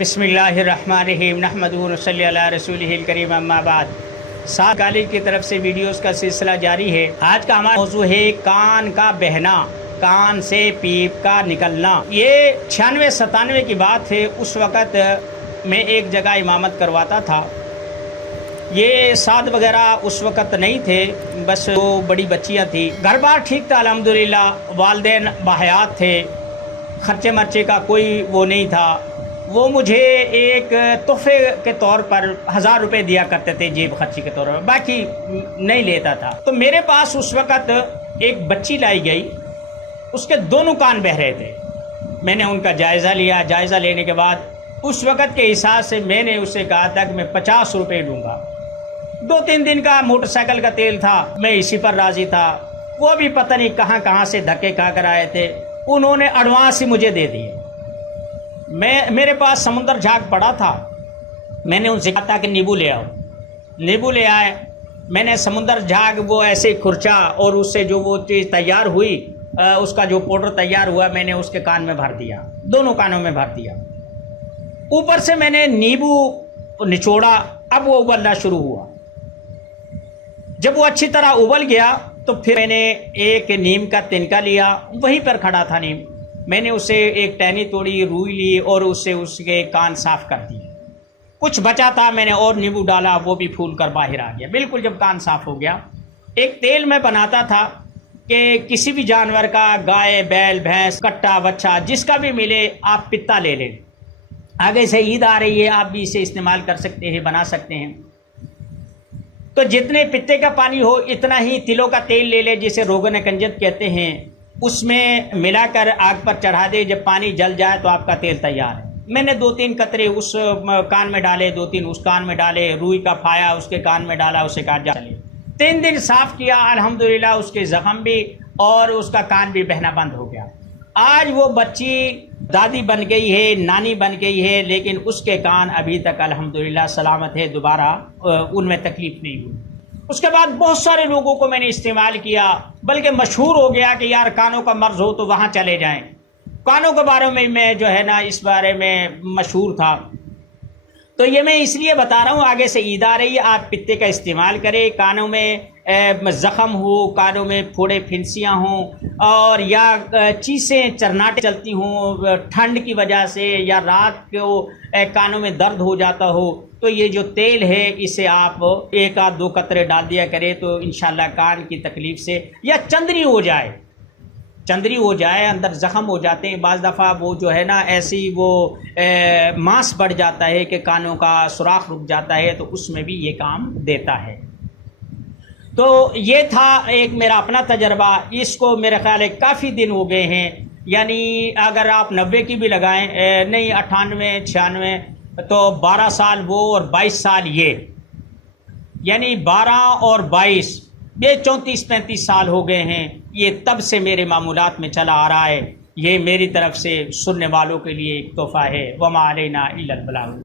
بسم اللہ الرحمن الرحیم نحمدہ و نصلی علی رسولہ الکریم اما بعد۔ ساتھ کالج کی طرف سے ویڈیوز کا سلسلہ جاری ہے۔ آج کا ہمارا موضوع ہے کان کا بہنا، کان سے پیپ کا نکلنا۔ یہ 96-97 کی بات ہے۔ اس وقت میں ایک جگہ امامت کرواتا تھا۔ یہ ساتھ وغیرہ اس وقت نہیں تھے، بس وہ بڑی بچیاں تھیں۔ گھر بار ٹھیک تھا الحمدللہ، والدین باحیات تھے، خرچے مرچے کا کوئی وہ نہیں تھا۔ وہ مجھے ایک تحفے کے طور پر 1000 روپے دیا کرتے تھے، جیب خرچی کے طور پر، باقی نہیں لیتا تھا۔ تو میرے پاس اس وقت ایک بچی لائی گئی، اس کے دونوں کان بہہ رہے تھے۔ میں نے ان کا جائزہ لیا۔ جائزہ لینے کے بعد اس وقت کے حساب سے میں نے اسے کہا تھا کہ میں 50 روپے لوں گا۔ 2-3 دن کا موٹر سائیکل کا تیل تھا، میں اسی پر راضی تھا۔ وہ بھی پتہ نہیں کہاں سے دھکے کھا کر آئے تھے، انہوں نے ایڈوانس ہی مجھے دے دیے۔ میرے پاس سمندر جھاگ پڑا تھا، میں نے ان سے کہا تھا کہ نیبو لے آؤ۔ نیبو لے آئے، میں نے سمندر جھاگ وہ ایسے کھرچا اور اس سے جو وہ چیز تیار ہوئی، اس کا جو پاؤڈر تیار ہوا، میں نے اس کے کان میں بھر دیا، دونوں کانوں میں بھر دیا۔ اوپر سے میں نے نیبو نچوڑا، اب وہ ابلنا شروع ہوا۔ جب وہ اچھی طرح ابل گیا تو پھر میں نے ایک نیم کا تنکا لیا، وہیں پر کھڑا تھا نیم، میں نے اسے ایک ٹہنی توڑی، روئی لی اور اس سے اس کے کان صاف کر دیے۔ کچھ بچا تھا، میں نے اور نیبو ڈالا، وہ بھی پھول کر باہر آ گیا۔ بالکل جب کان صاف ہو گیا، ایک تیل میں بناتا تھا کہ کسی بھی جانور کا، گائے، بیل، بھینس، کٹا، بچہ، جس کا بھی ملے آپ پتا لے لیں۔ آگے سے عید آ رہی ہے، آپ بھی اسے استعمال کر سکتے ہیں، بنا سکتے ہیں۔ تو جتنے پتے کا پانی ہو اتنا ہی تلوں کا تیل لے لے، جسے روغن کنجد کہتے ہیں، اس میں ملا کر آگ پر چڑھا دے۔ جب پانی جل جائے تو آپ کا تیل تیار ہے۔ میں نے 2-3 قطرے اس کان میں ڈالے، 2-3 اس کان میں ڈالے، روئی کا پھایا اس کے کان میں ڈالا، اسے کہا جا چلے۔ 3 دن صاف کیا، الحمدللہ اس کے زخم بھی اور اس کا کان بھی بہنا بند ہو گیا۔ آج وہ بچی دادی بن گئی ہے، نانی بن گئی ہے، لیکن اس کے کان ابھی تک الحمدللہ سلامت ہے، دوبارہ ان میں تکلیف نہیں ہوئی۔ اس کے بعد بہت سارے لوگوں کو میں نے استعمال کیا، بلکہ مشہور ہو گیا کہ یار کانوں کا مرض ہو تو وہاں چلے جائیں۔ کانوں کے بارے میں جو ہے نا، اس بارے میں مشہور تھا۔ تو یہ میں اس لیے بتا رہا ہوں، آگے سے عید آ رہی ہے، آپ پتے کا استعمال کریں۔ کانوں میں زخم ہو، کانوں میں پھوڑے پھنسیاں ہوں، اور یا چیسیں چرناٹے چلتی ہوں ٹھنڈ کی وجہ سے، یا رات کو کانوں میں درد ہو جاتا ہو، تو یہ جو تیل ہے اسے آپ 1-2 قطرے ڈال دیا کرے تو انشاءاللہ کان کی تکلیف سے، یا چندری ہو جائے، اندر زخم ہو جاتے ہیں بعض دفعہ، وہ جو ہے نا ایسی وہ ماس بڑھ جاتا ہے کہ کانوں کا سوراخ رک جاتا ہے، تو اس میں بھی یہ کام دیتا ہے۔ تو یہ تھا ایک میرا اپنا تجربہ۔ اس کو میرے خیال ہے کافی دن ہو گئے ہیں، یعنی اگر آپ 90 کی بھی لگائیں، نہیں 98 96، تو 12 سال وہ اور 22 سال یہ، یعنی 12 اور 22، یہ 34-35 سال ہو گئے ہیں۔ یہ تب سے میرے معمولات میں چلا آ رہا ہے۔ یہ میری طرف سے سننے والوں کے لیے ایک تحفہ ہے۔ وما علینا الا البلاغ۔